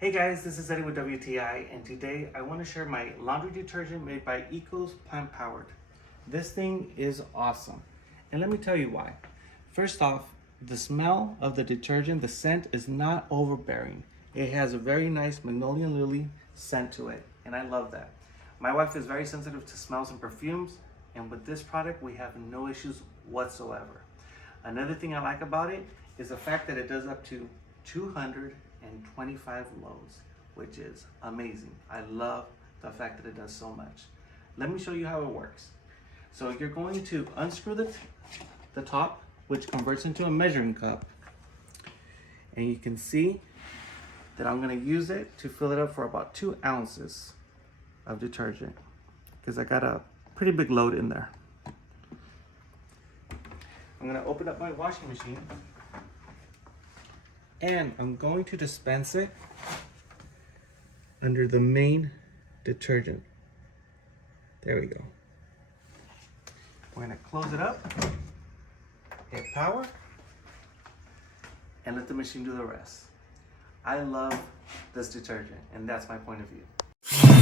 Hey guys, this is Eddie with WTI, and today I want to share my laundry detergent made by Eco's Plant Powered. This thing is awesome, and let me tell you why. First off, the smell of the detergent, the scent is not overbearing. It has a very nice Magnolia and lily scent to it, and I love that. My wife is very sensitive to smells and perfumes, and with this product we have no issues whatsoever. Another thing I like about it is the fact that it does up to 225 loads, which is amazing. I love the fact that it does so much. Let me show you how it works. So you're going to unscrew the top, which converts into a measuring cup. And you can see that I'm gonna use it to fill it up for about 2 ounces of detergent, because I got a pretty big load in there. I'm gonna open up my washing machine, and I'm going to dispense it under the main detergent. There we go. We're gonna close it up, hit power, and let the machine do the rest. I love this detergent, and that's my point of view.